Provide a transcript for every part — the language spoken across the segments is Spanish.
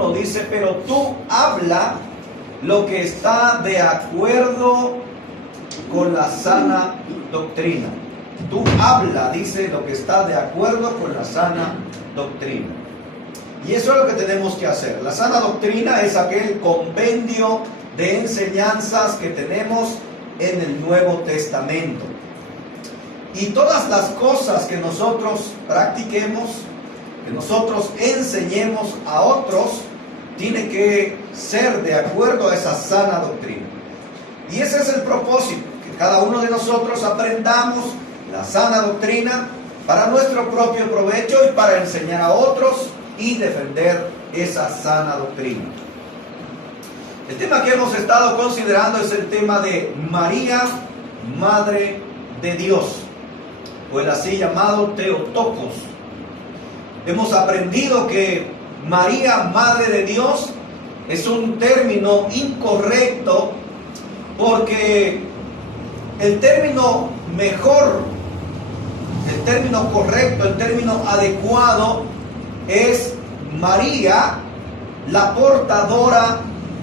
1 dice, pero tú habla lo que está de acuerdo con la sana doctrina. Tú habla, dice, lo que está de acuerdo con la sana doctrina. Y eso es lo que tenemos que hacer. La sana doctrina es aquel compendio de enseñanzas que tenemos en el Nuevo Testamento. Y todas las cosas que nosotros practiquemos, que nosotros enseñemos a otros, tiene que ser de acuerdo a esa sana doctrina. Y ese es el propósito, que cada uno de nosotros aprendamos la sana doctrina para nuestro propio provecho y para enseñar a otros y defender esa sana doctrina. El tema que hemos estado considerando es el tema de María, Madre de Dios, o el así llamado Theotokos. Hemos aprendido que María, Madre de Dios, es un término incorrecto porque el término mejor, el término correcto, el término adecuado es María, la portadora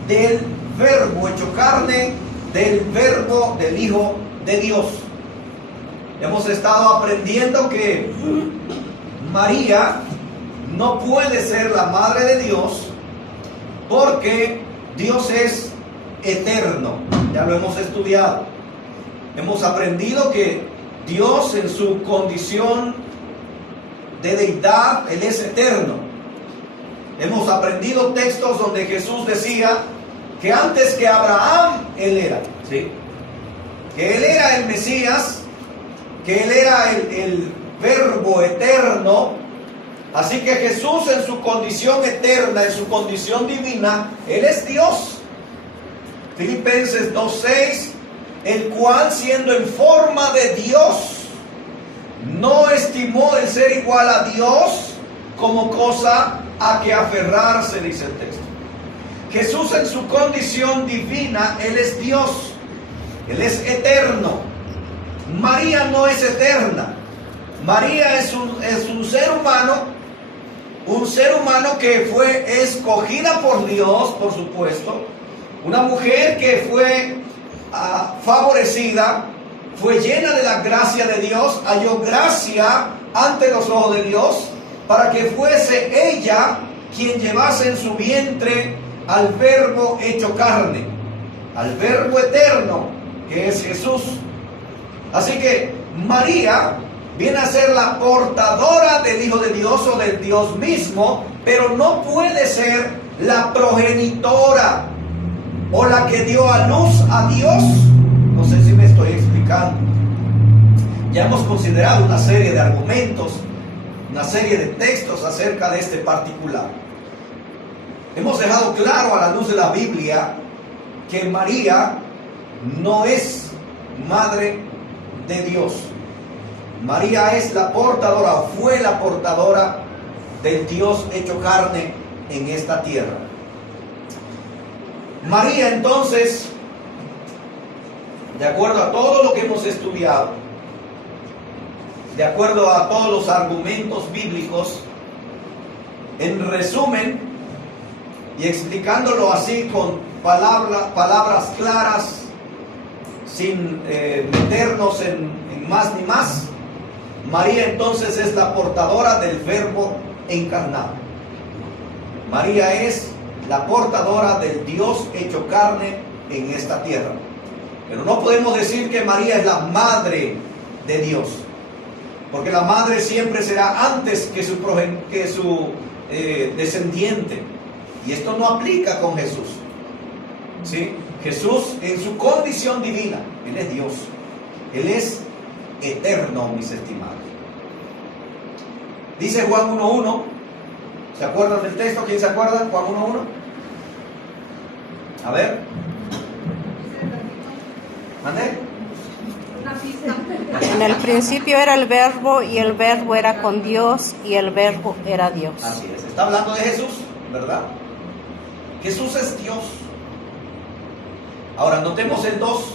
del verbo hecho carne, del verbo del Hijo de Dios. Hemos estado aprendiendo que María no puede ser la Madre de Dios porque Dios es eterno. Ya lo hemos estudiado. Hemos aprendido que Dios en su condición de deidad, Él es eterno. Hemos aprendido textos donde Jesús decía que antes que Abraham, Él era, ¿sí? Que Él era el Mesías, que Él era el verbo eterno. Así que Jesús en su condición eterna, en su condición divina, Él es Dios. Filipenses 2:6, el cual siendo en forma de Dios, no estimó el ser igual a Dios como cosa a que aferrarse, dice el texto. Jesús en su condición divina, Él es Dios, Él es eterno. María no es eterna. María es un ser humano que fue escogida por Dios, por supuesto. Una mujer que fue favorecida, fue llena de la gracia de Dios, halló gracia ante los ojos de Dios, para que fuese ella quien llevase en su vientre al verbo hecho carne, al verbo eterno, que es Jesús. Así que María viene a ser la portadora del Hijo de Dios o del Dios mismo, pero no puede ser la progenitora o la que dio a luz a Dios. No sé si me estoy explicando. Ya hemos considerado una serie de argumentos, una serie de textos acerca de este particular. Hemos dejado claro a la luz de la Biblia que María no es Madre de Dios. María es la portadora, o fue la portadora del Dios hecho carne en esta tierra. María, entonces, de acuerdo a todo lo que hemos estudiado, de acuerdo a todos los argumentos bíblicos, en resumen y explicándolo así con palabras claras, sin meternos en más ni más, María entonces es la portadora del verbo encarnado. María es la portadora del Dios hecho carne en esta tierra. Pero no podemos decir que María es la madre de Dios, porque la madre siempre será antes que su descendiente. Y esto no aplica con Jesús, ¿sí? Jesús en su condición divina, Él es Dios, Él es eterno, mis estimados. Dice Juan 1:1, ¿se acuerdan del texto? ¿Quién se acuerda? Juan 1:1. A ver. ¿Mande? En el principio era el verbo, y el verbo era con Dios, y el verbo era Dios. Así es, está hablando de Jesús, ¿verdad? Jesús es Dios. Ahora notemos el 2.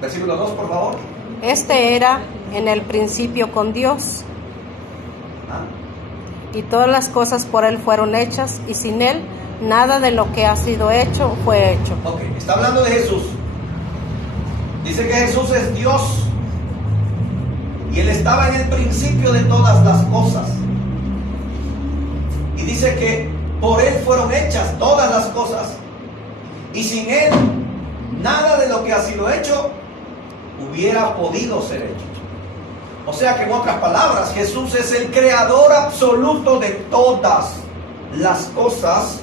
Versículo 2, por favor. Este era en el principio con Dios. y todas las cosas por él fueron hechas, y sin él nada de lo que ha sido hecho fue hecho. Ok, está hablando de Jesús. Dice que Jesús es Dios. Y Él estaba en el principio de todas las cosas. Y dice que por Él fueron hechas todas las cosas. Y sin Él, nada de lo que ha sido hecho hubiera podido ser hecho. O sea que en otras palabras, Jesús es el creador absoluto de todas las cosas.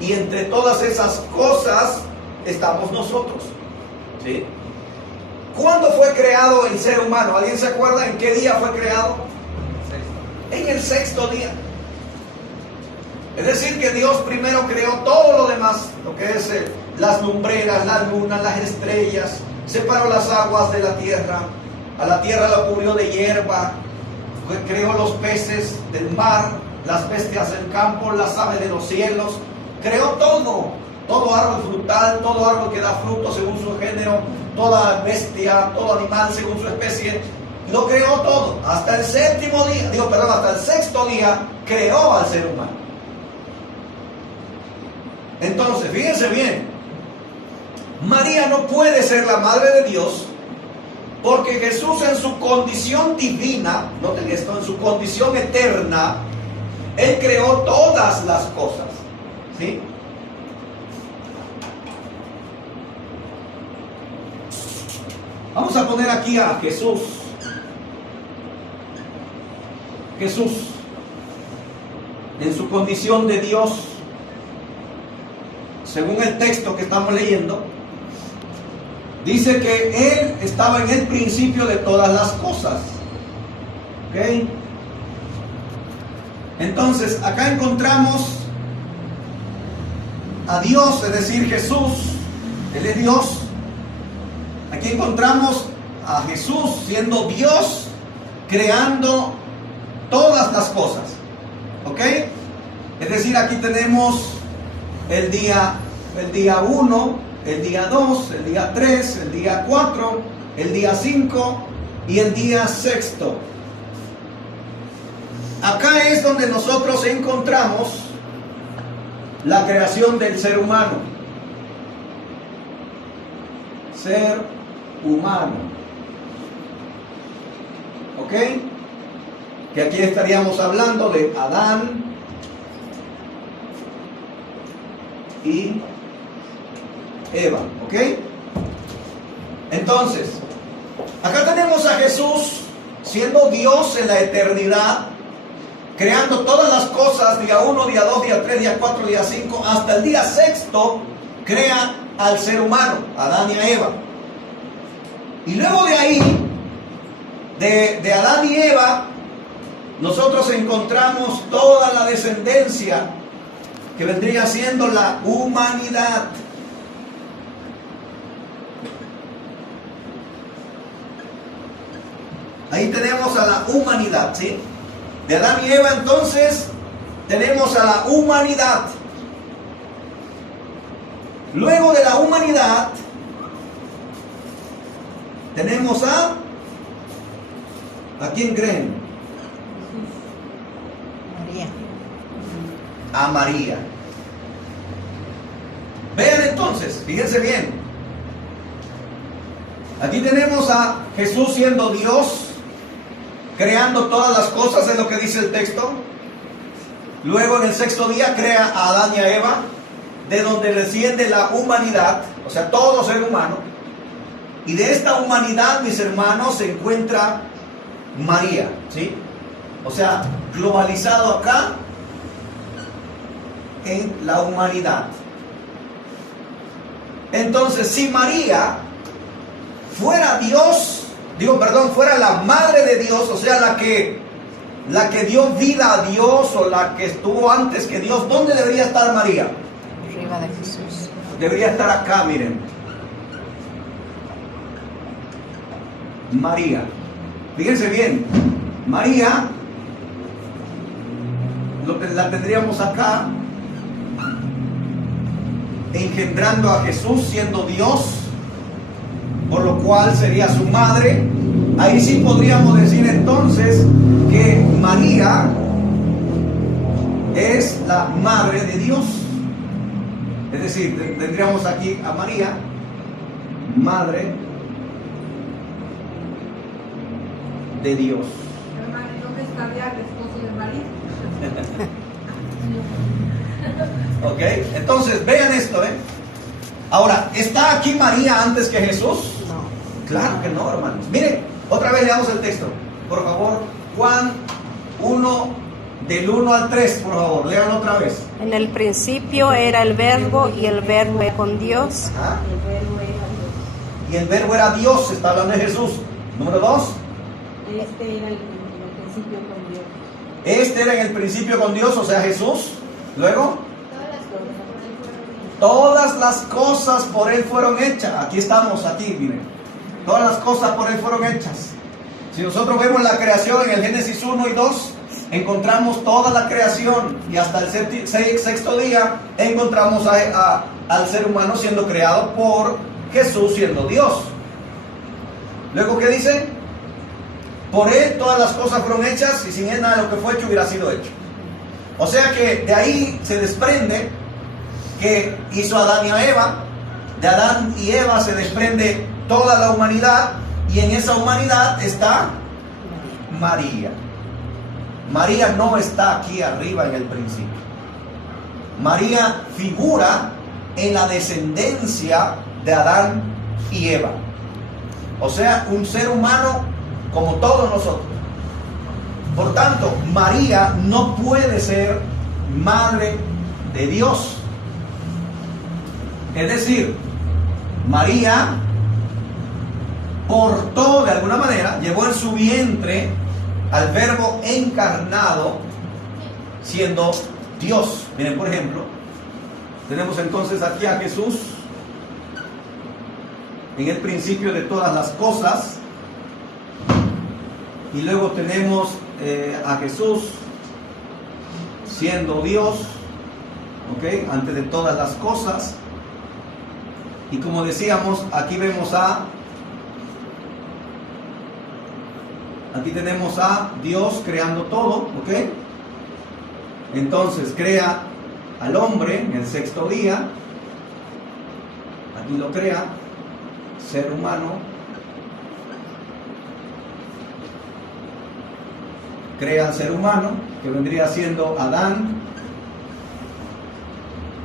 Y entre todas esas cosas estamos nosotros. ¿Sí? ¿Cuándo fue creado el ser humano? ¿Alguien se acuerda en qué día fue creado? En el sexto día. Es decir, que Dios primero creó todo lo demás, lo que es las lumbreras, la luna, las estrellas, separó las aguas de la tierra, a la tierra la cubrió de hierba, creó los peces del mar, las bestias del campo, las aves de los cielos, creó todo árbol frutal, todo árbol que da fruto según su género, toda bestia, todo animal según su especie, lo creó todo. Hasta el séptimo día, hasta el sexto día creó al ser humano. Entonces, fíjense bien, María no puede ser la madre de Dios porque Jesús en su condición divina, noten esto, en su condición eterna, Él creó todas las cosas. ¿Sí? Vamos a poner aquí a Jesús. Jesús, en su condición de Dios, según el texto que estamos leyendo, dice que Él estaba en el principio de todas las cosas. ¿Ok? Entonces, acá encontramos a Dios, es decir, Jesús. Él es Dios. Aquí encontramos a Jesús siendo Dios, creando todas las cosas. ¿Ok? Es decir, aquí tenemos el día 1, el día 2, el día 3, el día 4, el día 5 y el día 6. Acá es donde nosotros encontramos la creación del ser humano. Ser humano. ¿Ok? Que aquí estaríamos hablando de Adán y Eva. ¿Ok? Entonces, acá tenemos a Jesús siendo Dios en la eternidad, creando todas las cosas, día 1, día 2, día 3, día 4, día 5, hasta el día 6, crea al ser humano, a Adán y a Eva. Y luego de ahí, de Adán y Eva, nosotros encontramos toda la descendencia que vendría siendo la humanidad. Ahí tenemos a la humanidad, ¿sí? De Adán y Eva, entonces, tenemos a la humanidad. Luego de la humanidad, tenemos ¿a quién creen? María. A María. Vean entonces, fíjense bien. Aquí tenemos a Jesús siendo Dios, creando todas las cosas, es lo que dice el texto. Luego en el 6º día crea a Adán y a Eva, de donde desciende la humanidad, o sea, todo ser humano. Y de esta humanidad, mis hermanos, se encuentra María, ¿sí? O sea, globalizado acá en la humanidad. Entonces, si María fuera Dios, fuera la madre de Dios, o sea, la que dio vida a Dios o la que estuvo antes que Dios, ¿dónde debería estar María? Arriba de Jesús. Debería estar acá, miren. María. Fíjense bien, María la tendríamos acá, engendrando a Jesús siendo Dios, por lo cual sería su madre. Ahí sí podríamos decir entonces que María la madre de Dios. Es decir, tendríamos aquí a María, madre de Dios. Hermano, ¿no estaría el esposo de María? Ok, entonces vean esto, ¿eh? Ahora, ¿está aquí María antes que Jesús? No. Claro que no, hermanos. Miren, otra vez leamos el texto. Por favor, Juan 1, del 1 al 3, por favor, lean otra vez. En el principio era el verbo y el verbo era con Dios. Ajá. El verbo era Dios. Y el verbo era Dios, está hablando de Jesús. Número 2. Este era el principio con Dios. Este era en el principio con Dios, o sea, Jesús. Luego, todas las cosas por Él fueron hechas. Aquí estamos, aquí, miren. Todas las cosas por Él fueron hechas. Si nosotros vemos la creación en el Génesis 1 y 2, encontramos toda la creación. Y hasta el sexto día encontramos al ser humano siendo creado por Jesús siendo Dios. Luego, ¿qué dice? Por Él todas las cosas fueron hechas y sin Él nada de lo que fue hecho hubiera sido hecho. O sea que de ahí se desprende que hizo Adán y a Eva. De Adán y Eva se desprende toda la humanidad y en esa humanidad está María. María no está aquí arriba en el principio. María figura en la descendencia de Adán y Eva. O sea, un ser humano como todos nosotros. Por tanto, María no puede ser madre de Dios. Es decir, María portó de alguna manera, llevó en su vientre al verbo encarnado siendo Dios. Miren, por ejemplo, tenemos entonces aquí a Jesús en el principio de todas las cosas. Y luego tenemos a Jesús siendo Dios, ¿ok? Antes de todas las cosas. Y como decíamos, aquí vemos aquí tenemos a Dios creando todo, ¿ok? Entonces crea al hombre en el sexto día. Aquí lo crea, ser humano. Crea al ser humano, que vendría siendo Adán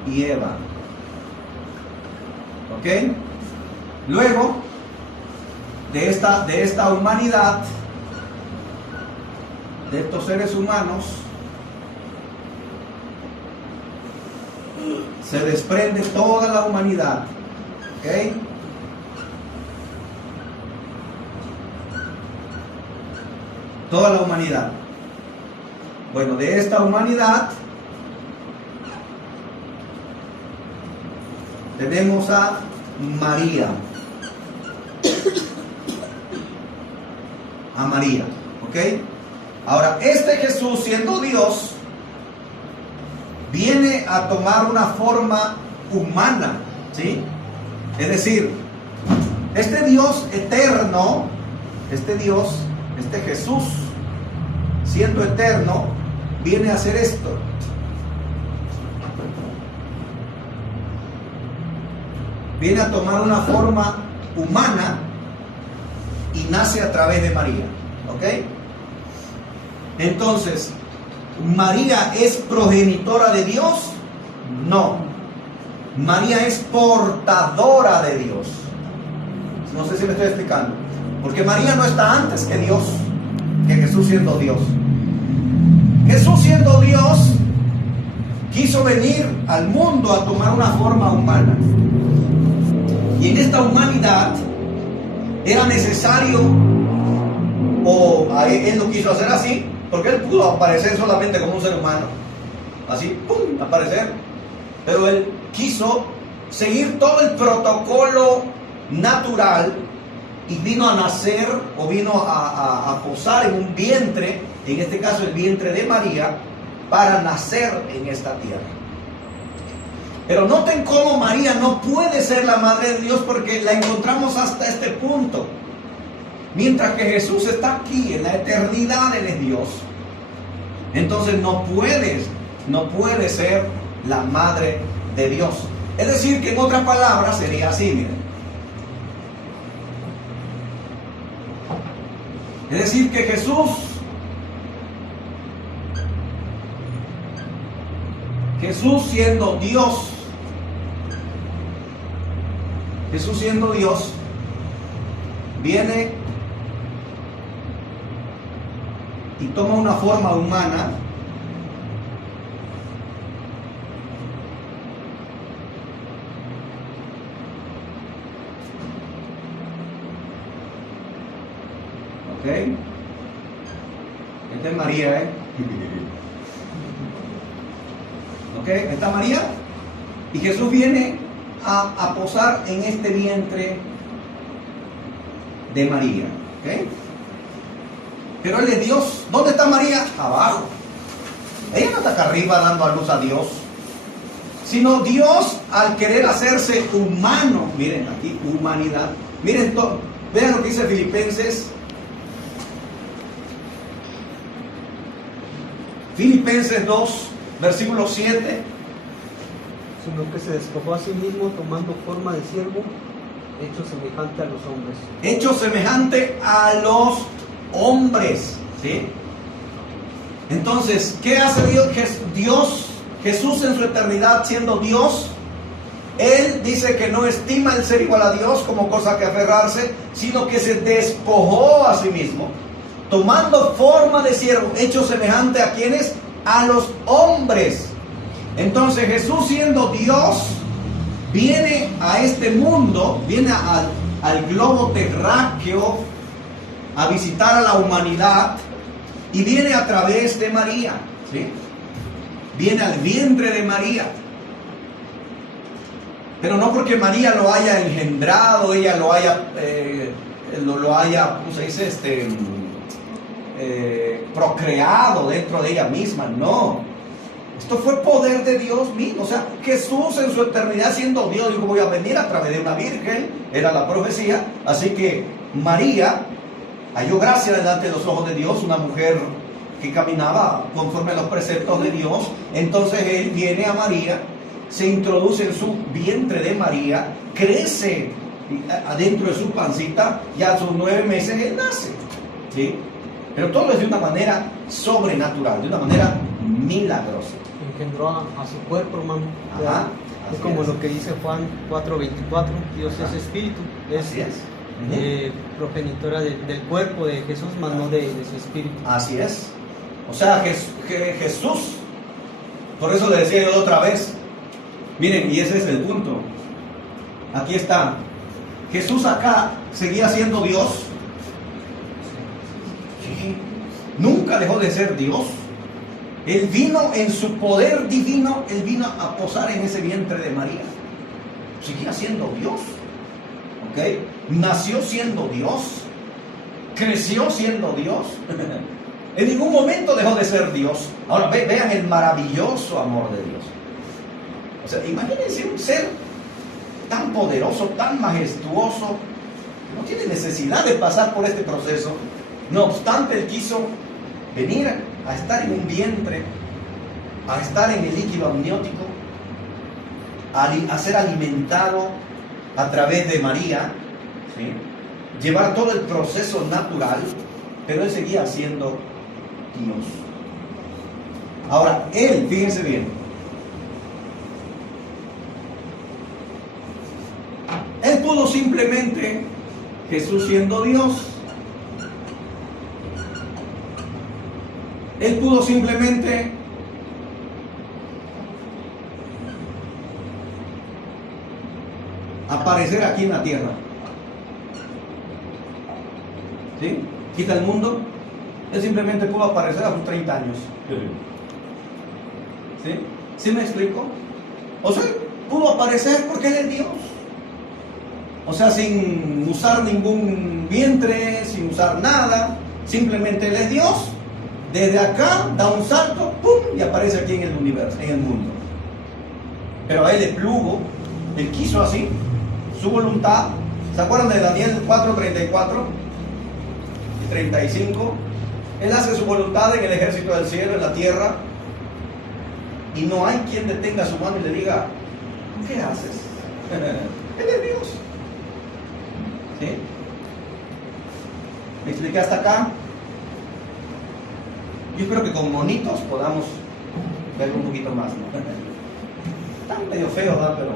y Eva. ¿Ok? Luego, de esta humanidad, de estos seres humanos, se desprende toda la humanidad. ¿Ok? Toda la humanidad. Bueno, de esta humanidad tenemos a María. A María, ¿ok? Ahora, este Jesús, siendo Dios, viene a tomar una forma humana, ¿sí? Es decir, este Dios eterno, este Jesús, siendo eterno, viene a hacer esto. Viene a tomar una forma humana y nace a través de María. ¿Ok? Entonces, ¿María es progenitora de Dios? No. María es portadora de Dios. No sé si me estoy explicando. Porque María no está antes que Dios, que Jesús siendo Dios. Jesús siendo Dios quiso venir al mundo a tomar una forma humana. Y en esta humanidad era necesario, o Él lo quiso hacer así, porque Él pudo aparecer solamente como un ser humano, así, ¡pum!, aparecer. Pero Él quiso seguir todo el protocolo natural y vino a nacer, o vino a posar en un vientre, en este caso el vientre de María, para nacer en esta tierra. Pero noten cómo María no puede ser la madre de Dios, porque la encontramos hasta este punto. Mientras que Jesús está aquí en la eternidad, Él es Dios. Entonces no puede no puede ser la madre de Dios. Es decir, que en otras palabras sería así, miren. Es decir, que Jesús siendo Dios, viene y toma una forma humana ¿ok? Esta es María, ¿ok? Esta es María y Jesús viene a posar en este vientre de María, ¿ok? Pero Él es Dios. ¿Dónde está María? Abajo. Ella no está acá arriba dando a luz a Dios, sino Dios, al querer hacerse humano, miren aquí, humanidad, miren todo, vean lo que dice Filipenses 2, versículo 7. Sino que se despojó a sí mismo tomando forma de siervo, hecho semejante a los hombres. Hecho semejante a los hombres, ¿sí? Entonces, ¿qué hace Dios? Jesús en su eternidad siendo Dios, Él dice que no estima el ser igual a Dios como cosa que aferrarse, sino que se despojó a sí mismo, tomando forma de siervo, hecho semejante a quienes, a los hombres. Entonces Jesús siendo Dios, viene a este mundo, viene al globo terráqueo, a visitar a la humanidad, y viene a través de María, ¿sí? Viene al vientre de María. Pero no porque María lo haya engendrado, ella lo haya, ¿cómo se dice? Procreado dentro de ella misma, no. Esto fue poder de Dios mismo. O sea, Jesús en su eternidad siendo Dios dijo: voy a venir a través de una virgen, era la profecía. Así que María halló gracia delante de los ojos de Dios, una mujer que caminaba conforme a los preceptos de Dios. Entonces Él viene a María, se introduce en su vientre de María, crece adentro de su pancita, y a sus 9 meses Él nace, ¿sí? Pero todo es de una manera sobrenatural, de una manera milagrosa. Engendró a su cuerpo, hermano. Ajá, Es como lo que dice Juan 4:24, Dios Ajá. es espíritu, Así es. Progenitora del cuerpo de Jesús, más no de su espíritu. Así es. O sea, Jesús, por eso le decía yo otra vez, miren, y ese es el punto. Aquí está. Jesús acá seguía siendo Dios. Sí. Nunca dejó de ser Dios. Él vino en su poder divino, Él vino a posar en ese vientre de María. Seguía siendo Dios. ¿Ok? Nació siendo Dios. Creció siendo Dios. En ningún momento dejó de ser Dios. Ahora vean el maravilloso amor de Dios. O sea, imagínense un ser tan poderoso, tan majestuoso, no tiene necesidad de pasar por este proceso. No obstante, Él quiso venir a estar en un vientre, a estar en el líquido amniótico, a ser alimentado a través de María, ¿sí? Llevar todo el proceso natural, pero Él seguía siendo Dios. Ahora, Él, fíjense bien, Él pudo simplemente, Jesús siendo Dios, Él pudo simplemente aparecer aquí en la tierra. ¿Sí? Quita el mundo. Él simplemente pudo aparecer a sus 30 años. ¿Sí? ¿Sí me explico? O sea, pudo aparecer porque Él es Dios. O sea, sin usar ningún vientre, sin usar nada. Simplemente Él es Dios. Desde acá da un salto, ¡pum!, y aparece aquí en el universo, en el mundo. Pero a Él le plugo, Él quiso así, su voluntad. ¿Se acuerdan de Daniel 4:34 y 35? Él hace su voluntad en el ejército del cielo, en la tierra. Y no hay quien detenga su mano y le diga, ¿qué haces? Él es Dios. ¿Sí? ¿Me expliqué hasta acá? Yo espero que con monitos podamos ver un poquito más, ¿no? Está medio feo, ¿verdad? Pero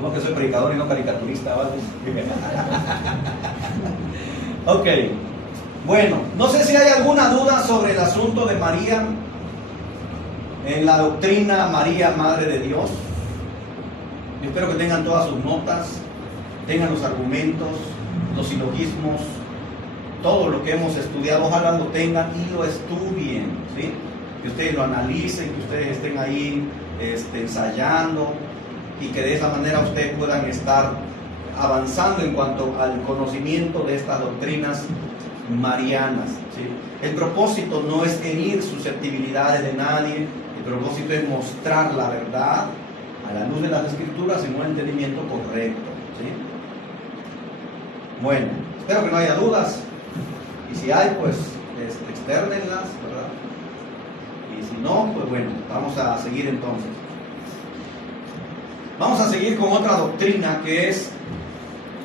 como que soy predicador y no caricaturista, ¿vale? Ok. Bueno, no sé si hay alguna duda sobre el asunto de María en la doctrina María, Madre de Dios. Yo espero que tengan todas sus notas, tengan los argumentos, los silogismos, todo lo que hemos estudiado, ojalá lo tengan y lo estudien, ¿sí? Que ustedes lo analicen, que ustedes estén ahí ensayando y que de esa manera ustedes puedan estar avanzando en cuanto al conocimiento de estas doctrinas marianas, ¿sí? El propósito no es herir susceptibilidades de nadie, el propósito es mostrar la verdad a la luz de las Escrituras en un entendimiento correcto, ¿sí? Bueno, espero que no haya dudas. Y si hay, pues externenlas, ¿verdad? Y si no, pues bueno, vamos a seguir entonces. Vamos a seguir con otra doctrina que es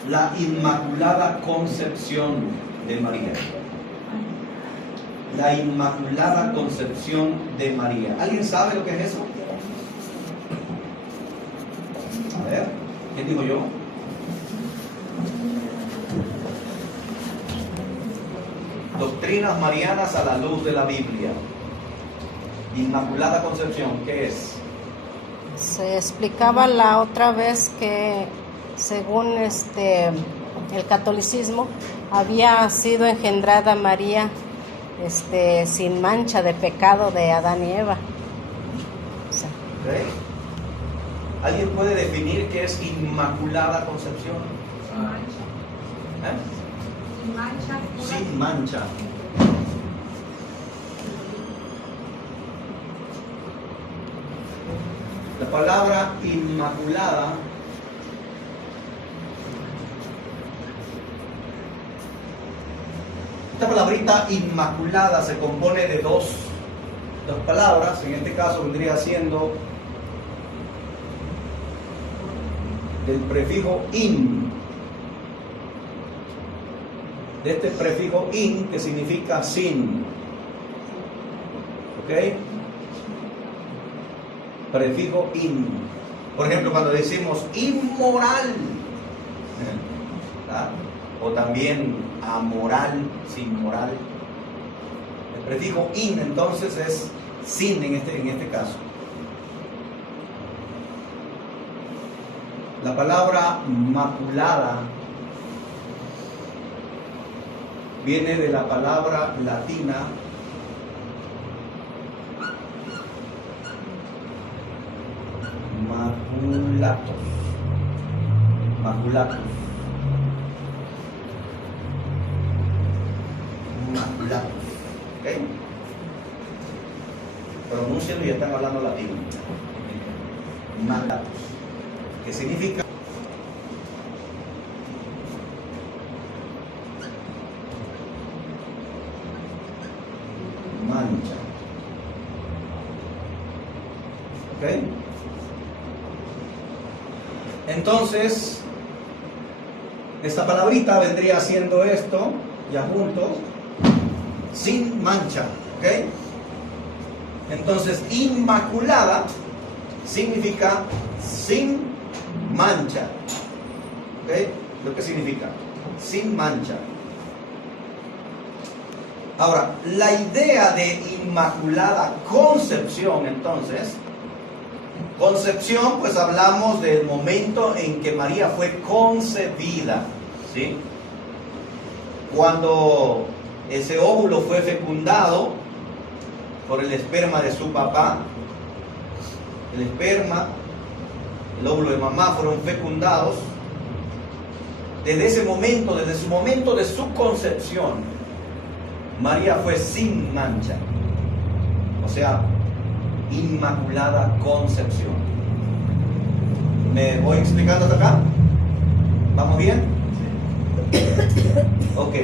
la Inmaculada Concepción de María. La Inmaculada Concepción de María. ¿Alguien sabe lo que es eso? A ver, ¿qué digo yo? Doctrinas marianas a la luz de la Biblia. Inmaculada Concepción, ¿qué es? Se explicaba la otra vez que según el catolicismo había sido engendrada María sin mancha de pecado de Adán y Eva. Sí. ¿Okay? ¿Alguien puede definir qué es Inmaculada Concepción? Sin mancha. ¿Eh? Sin mancha. Sin mancha. La palabra inmaculada esta palabrita inmaculada se compone de dos palabras. En este caso vendría siendo del prefijo in, de este prefijo in que significa sin, ¿ok? Prefijo in. Por ejemplo, cuando decimos inmoral, ¿verdad? O también amoral, sin moral. El prefijo in entonces es sin en este caso. La palabra maculada viene de la palabra latina maculatus. Maculatus. Maculatus. ¿Ok? Pronúncialo y están hablando latín. Maculatus. ¿Qué significa? Mancha. ¿Ok? Entonces, esta palabrita vendría siendo esto, ya juntos, sin mancha. ¿Ok? Entonces, inmaculada significa sin mancha. ¿Ok? ¿Lo que significa? Sin mancha. Ahora, la idea de Inmaculada Concepción, entonces, concepción, pues hablamos del momento en que María fue concebida, ¿sí? Cuando ese óvulo fue fecundado por el esperma de su papá, el esperma, el óvulo de mamá fueron fecundados. Desde ese momento, desde su momento de su concepción, María fue sin mancha, o sea, Inmaculada Concepción. ¿Me voy explicando hasta acá? ¿Vamos bien? Ok.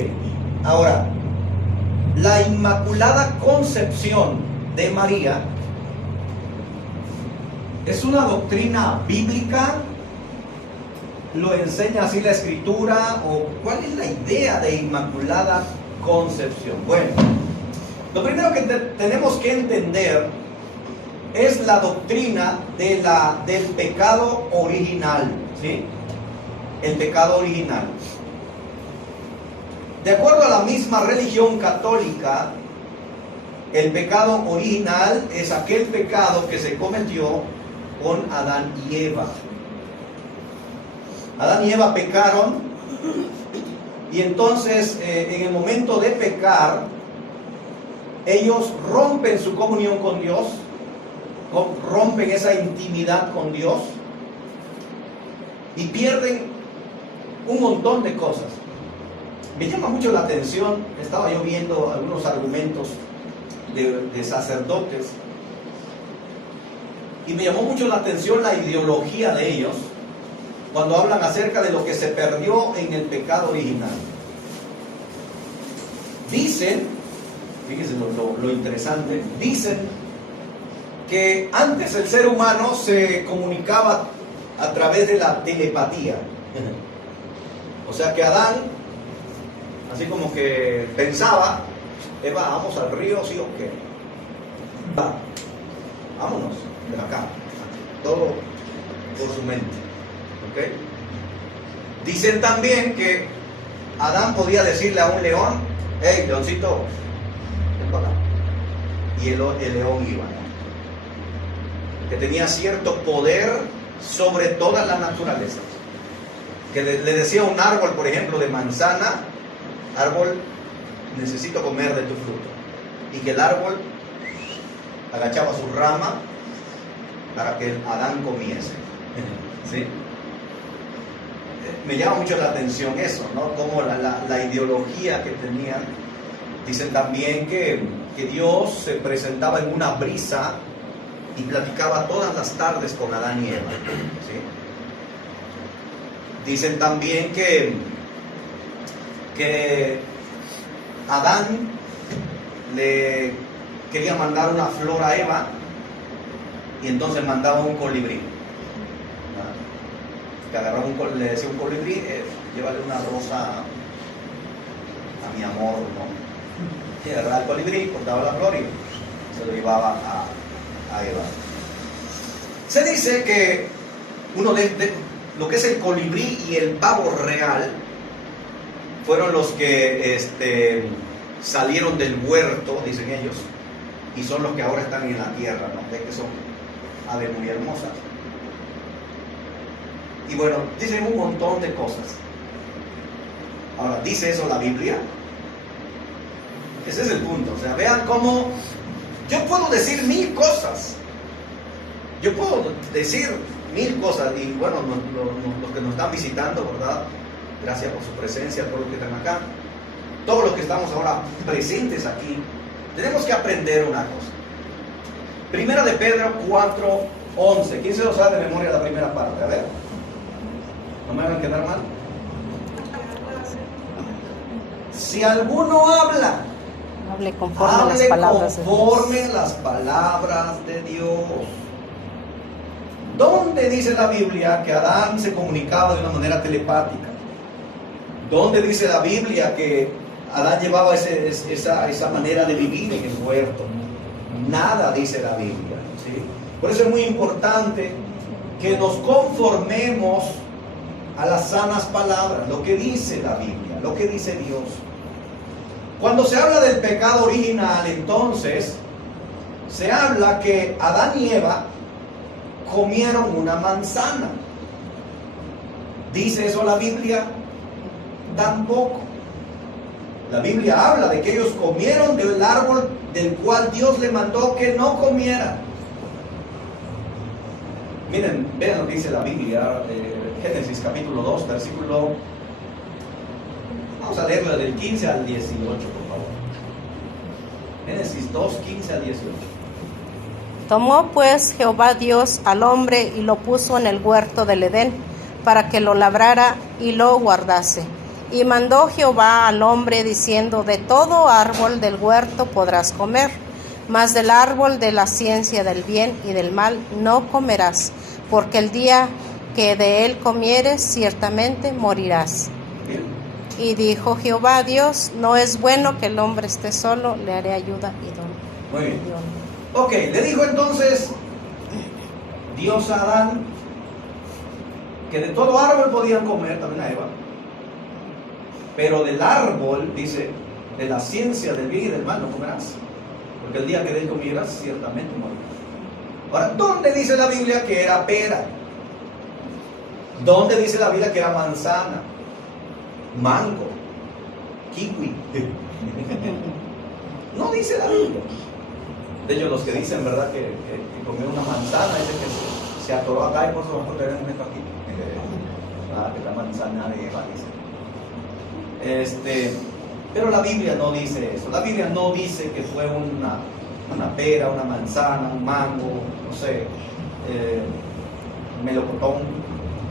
Ahora, la Inmaculada Concepción de María ¿Es una doctrina bíblica? ¿Lo enseña así la Escritura? ¿O cuál es la idea de Inmaculada Concepción? Bueno, lo primero que tenemos que entender es la doctrina del pecado original, ¿sí? El pecado original. De acuerdo a la misma religión católica, el pecado original es aquel pecado que se cometió con Adán y Eva. Adán y Eva pecaron y entonces en el momento de pecar, ellos rompen su comunión con Dios, rompen esa intimidad con Dios y pierden un montón de cosas. Me llama mucho la atención, estaba yo viendo algunos argumentos de sacerdotes y me llamó mucho la atención la ideología de ellos cuando hablan acerca de lo que se perdió en el pecado original. Dicen, fíjense lo interesante, dicen que antes el ser humano se comunicaba a través de la telepatía. O sea que Adán, así como que pensaba, Eva, vamos al río, sí o qué. Va, vámonos de acá. Todo por su mente. ¿Okay? Dicen también que Adán podía decirle a un león, hey, leoncito, ven para acá. Y el león iba, ¿no? Que tenía cierto poder sobre toda la naturaleza. Que le decía a un árbol, por ejemplo, de manzana, árbol, necesito comer de tu fruto. Y que el árbol agachaba su rama para que Adán comiese. ¿Sí? Me llama mucho la atención eso, ¿no? Como la ideología que tenían. Dicen también que Dios se presentaba en una brisa y platicaba todas las tardes con Adán y Eva. ¿Sí? Dicen también que Adán le quería mandar una flor a Eva y entonces mandaba un colibrí. Que agarraba le decía un colibrí, llévale una rosa a mi amor, ¿no? Y agarraba el colibrí, cortaba la flor y se lo llevaba a Eva. Se dice que uno de lo que es el colibrí y el pavo real fueron los que salieron del huerto, dicen ellos, y son los que ahora están en la tierra, ¿no? De que son aves muy hermosas. Y bueno, dicen un montón de cosas. Ahora, ¿dice eso la Biblia? Ese es el punto. O sea, vean cómo yo puedo decir 1000 cosas. Yo puedo decir 1000 cosas. Y bueno, los que nos están visitando, ¿verdad? Gracias por su presencia, todos los que están acá. Todos los que estamos ahora presentes aquí, tenemos que aprender una cosa. Primera de Pedro 4:11. ¿Quién se lo sabe de memoria la primera parte? A ver. No me hagan quedar mal. Si alguno habla, hable conforme las palabras de Dios. Conforme las palabras de Dios. ¿Dónde dice la Biblia que Adán se comunicaba de una manera telepática? ¿Dónde dice la Biblia que Adán llevaba esa manera de vivir en el huerto? Nada dice la Biblia, ¿sí? Por eso es muy importante que nos conformemos a las sanas palabras, lo que dice la Biblia, lo que dice Dios. Cuando se habla del pecado original, entonces se habla que Adán y Eva comieron una manzana. ¿Dice eso la Biblia? Tampoco. La Biblia habla de que ellos comieron del árbol del cual Dios le mandó que no comieran. Miren, vean lo que dice la Biblia, Génesis capítulo 2, versículo, vamos a leerlo del 15 al 18, por favor. Génesis 2, 15 al 18. Tomó pues Jehová Dios al hombre y lo puso en el huerto del Edén, para que lo labrara y lo guardase. Y mandó Jehová al hombre diciendo, de todo árbol del huerto podrás comer, Mas del árbol de la ciencia del bien y del mal no comerás, porque el día que de él comieres ciertamente morirás. Bien. Y dijo Jehová Dios, no es bueno que el hombre esté solo, le haré ayuda idónea. Muy bien. Ok, le dijo entonces Dios a Adán que de todo árbol podían comer, también a Eva, pero del árbol, dice, de la ciencia del bien y del mal no comerás, porque el día que de él comieras ciertamente morirás. Ahora, ¿dónde dice la Biblia que era pera? ¿Dónde dice la Biblia que era manzana, mango, kiwi? No dice la Biblia. De ellos los que dicen, ¿verdad?, que comieron una manzana, dice que se atoró acá y por eso vamos a tener un esto aquí. Que la manzana de Eva, dice. Pero la Biblia no dice eso. La Biblia no dice que fue una pera, una manzana, un mango, no sé, melocotón,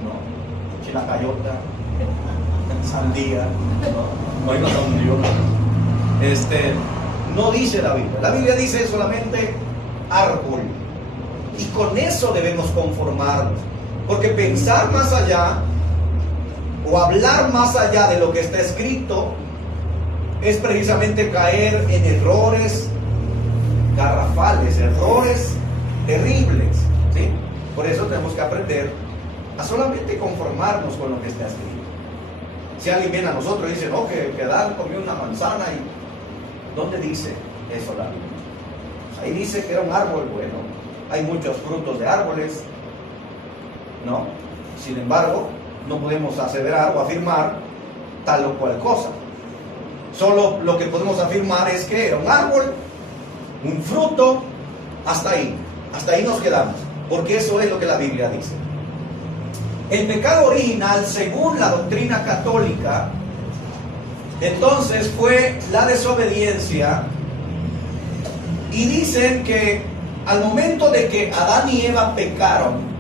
no, chilacayota, sandía, no hay más no dice la Biblia. La Biblia dice solamente árbol. Y con eso debemos conformarnos. Porque pensar más allá o hablar más allá de lo que está escrito es precisamente caer en errores garrafales, errores terribles, ¿sí? Por eso tenemos que aprender a solamente conformarnos con lo que está escrito. Si alguien viene a nosotros y dice, no, que Adán comió una manzana, y ¿dónde dice eso la Biblia? Pues ahí dice que era un árbol. Bueno, hay muchos frutos de árboles, ¿no? Sin embargo, no podemos aseverar o afirmar tal o cual cosa. Solo lo que podemos afirmar es que era un árbol, un fruto, hasta ahí nos quedamos, porque eso es lo que la Biblia dice. El pecado original, según la doctrina católica, entonces fue la desobediencia, y dicen que al momento de que Adán y Eva pecaron,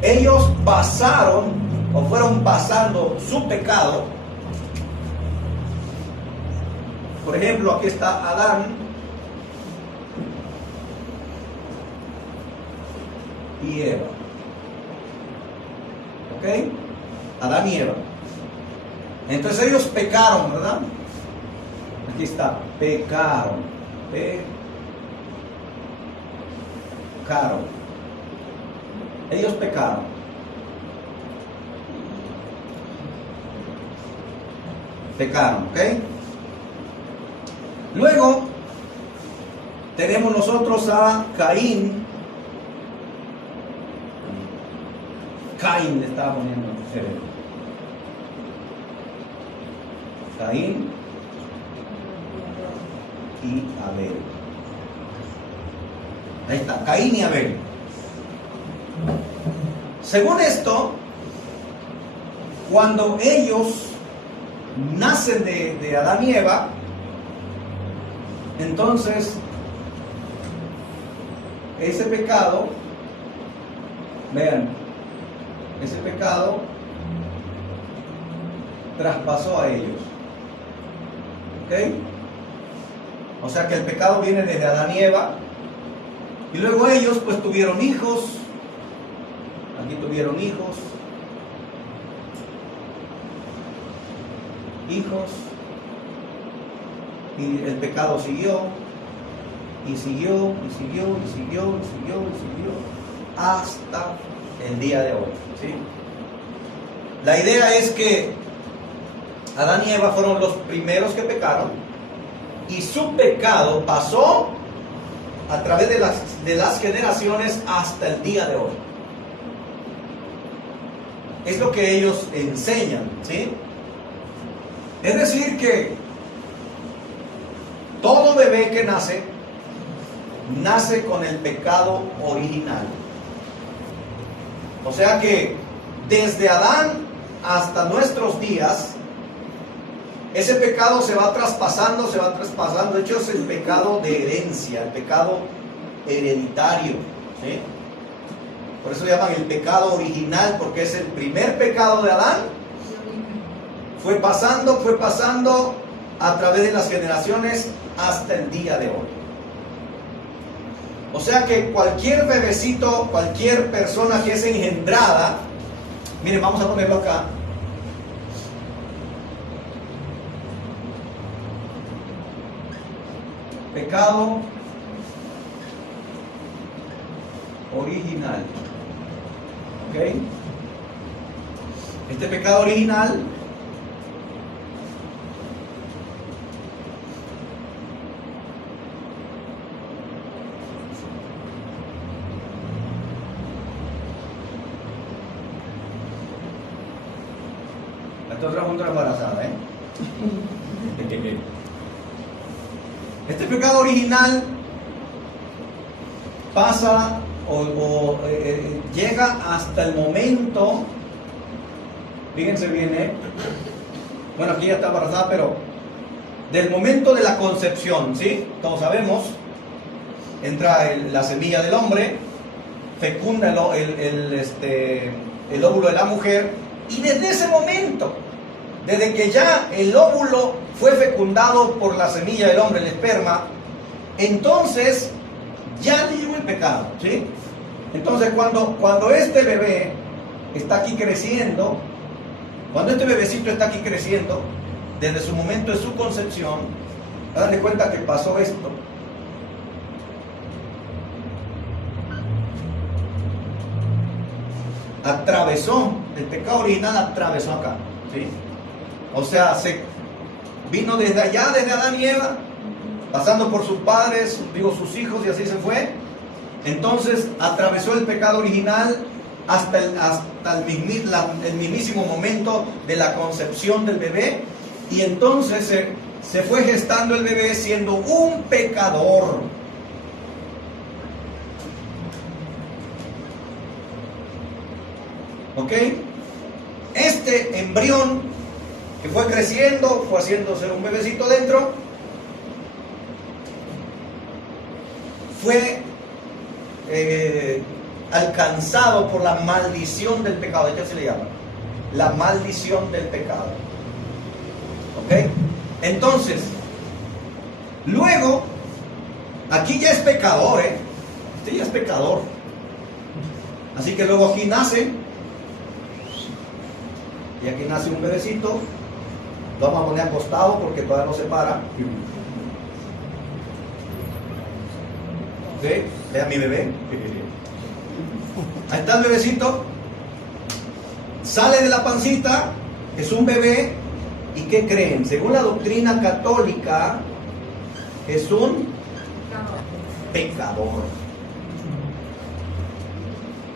ellos pasaron o fueron pasando su pecado. Por ejemplo, aquí está Adán y Eva. ¿Ok? Adán y Eva. Entonces ellos pecaron, ¿verdad? Aquí está, pecaron. Pecaron. Ellos pecaron. Pecaron, ¿ok? Luego tenemos nosotros a Caín. Caín le estaba poniendo cerebro. Caín y Abel. Ahí está, Caín y Abel. Según esto, cuando ellos nacen de Adán y Eva, entonces ese pecado, vean, ese pecado traspasó a ellos. ¿Ok? O sea que el pecado viene desde Adán y Eva, y luego ellos pues tuvieron hijos. Aquí tuvieron hijos, y el pecado siguió, y siguió, y siguió, y siguió, y siguió, y siguió, hasta el día de hoy, ¿sí? La idea es que Adán y Eva fueron los primeros que pecaron, y su pecado pasó a través de las generaciones hasta el día de hoy. Es lo que ellos enseñan, ¿sí? Es decir que todo bebé que nace con el pecado original. O sea que desde Adán hasta nuestros días, ese pecado se va traspasando. De hecho, es el pecado de herencia, el pecado hereditario, ¿sí? Por eso llaman el pecado original, porque es el primer pecado de Adán. Fue pasando a través de las generaciones hasta el día de hoy. O sea que cualquier bebecito, cualquier persona que es engendrada, miren, vamos a ponerlo acá. Pecado original. ¿Ok? Este pecado original esta otra junta embarazada, ¿eh? Este pecado original pasa llega hasta el momento, fíjense bien, bueno, aquí ya está embarazada, pero del momento de la concepción, ¿sí? Todos sabemos, entra la semilla del hombre, fecunda el óvulo de la mujer, y desde ese momento, desde que ya el óvulo fue fecundado por la semilla del hombre, el esperma, entonces ya le llegó el pecado, ¿sí? Entonces cuando este bebé está aquí creciendo, cuando este bebecito está aquí creciendo, desde su momento de su concepción, dale cuenta que pasó esto. Atravesó, el pecado original atravesó acá, ¿sí? O sea, se vino desde allá, desde Adán y Eva, pasando por sus padres, sus hijos, y así se fue. Entonces atravesó el pecado original hasta el mismísimo momento de la concepción del bebé, y entonces se fue gestando el bebé siendo un pecador. ¿Ok? Este embrión que fue creciendo, fue haciéndose un bebecito dentro, fue alcanzado por la maldición del pecado. ¿De qué se le llama? La maldición del pecado. ¿Ok? Entonces, luego, aquí ya es pecador, este ya es pecador. Así que luego aquí nace, y aquí nace un bebecito. Lo vamos a poner acostado porque todavía no se para. ¿Sí? Vean mi bebé. Ahí está el bebecito. Sale de la pancita, es un bebé. ¿Y qué creen? Según la doctrina católica, es un pecador.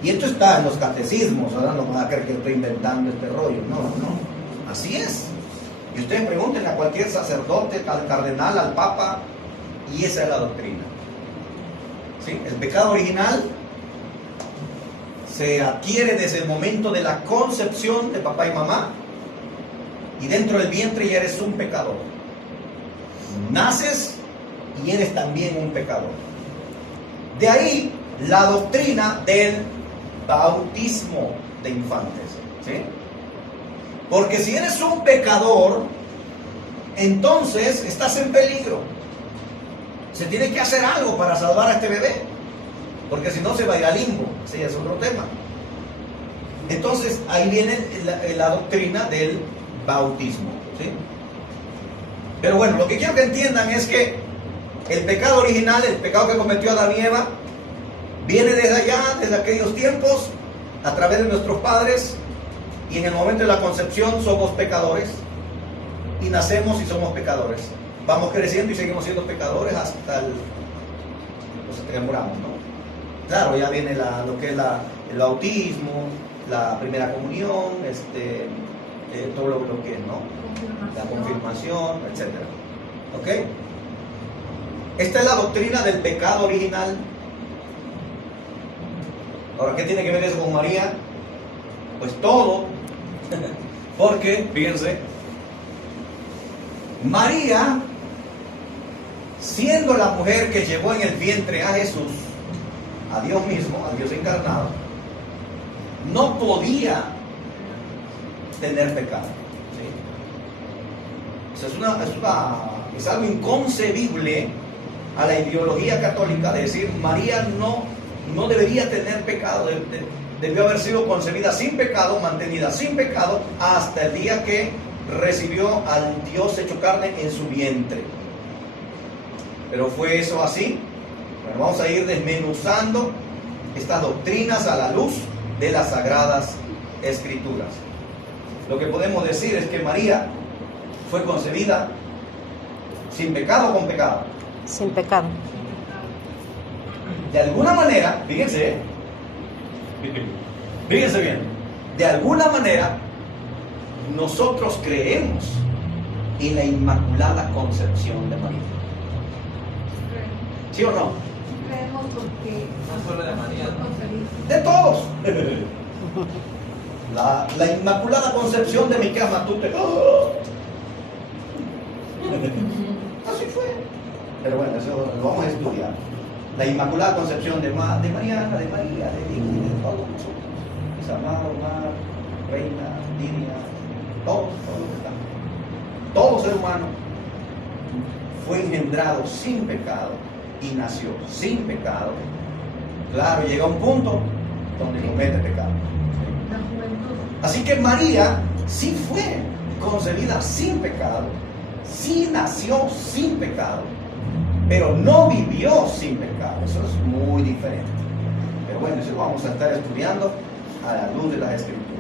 Y esto está en los catecismos. Ahora no van a creer que estoy inventando este rollo. No, no. Así es. Y ustedes pregunten a cualquier sacerdote, al cardenal, al papa, y esa es la doctrina. ¿Sí? El pecado original se adquiere desde el momento de la concepción de papá y mamá, y dentro del vientre ya eres un pecador. Naces y eres también un pecador. De ahí la doctrina del bautismo de infantes, ¿sí? Porque si eres un pecador, entonces estás en peligro. Se tiene que hacer algo para salvar a este bebé, porque si no se va a ir al limbo. Ese es otro tema. Entonces ahí viene la doctrina del bautismo, ¿sí? Pero bueno, lo que quiero que entiendan es que el pecado original, el pecado que cometió Adán y Eva, viene desde allá, desde aquellos tiempos, a través de nuestros padres, y en el momento de la concepción somos pecadores, y nacemos y somos pecadores. Vamos creciendo y seguimos siendo pecadores hasta que moramos, ¿no? Claro, ya viene lo que es el bautismo, la primera comunión, todo lo que es, ¿no? La confirmación, etc. ¿Ok? Esta es la doctrina del pecado original. Ahora, ¿qué tiene que ver eso con María? Pues todo. Porque, fíjense, María, siendo la mujer que llevó en el vientre a Jesús, a Dios mismo, a Dios encarnado, no podía tener pecado, ¿sí? sea, es algo inconcebible a la ideología católica de decir María no debería tener pecado, debió haber sido concebida sin pecado, mantenida sin pecado, hasta el día que recibió al Dios hecho carne en su vientre. Pero ¿fue eso así? Bueno, vamos a ir desmenuzando estas doctrinas a la luz de las Sagradas Escrituras. Lo que podemos decir es que María fue concebida sin pecado o con pecado. Sin pecado. De alguna manera, fíjense bien, de alguna manera nosotros creemos en la Inmaculada Concepción de María. ¿Sí o no? Creemos porque No solo de María, ¿no? De todos. La Inmaculada Concepción de Miqueas Matute. Así fue. Pero bueno, eso lo vamos a estudiar. La Inmaculada Concepción de Mariana, de María, de Vicky, de todos nosotros. Mis amados, Mar, Reina, Lidia, todos los que están. Todo ser humano fue engendrado sin pecado y nació sin pecado. Claro, llega un punto donde comete pecado. la juventud. Así que María sí fue concebida sin pecado, sí nació sin pecado, pero no vivió sin pecado. Eso es muy diferente. Pero bueno, eso vamos a estar estudiando a la luz de las Escrituras.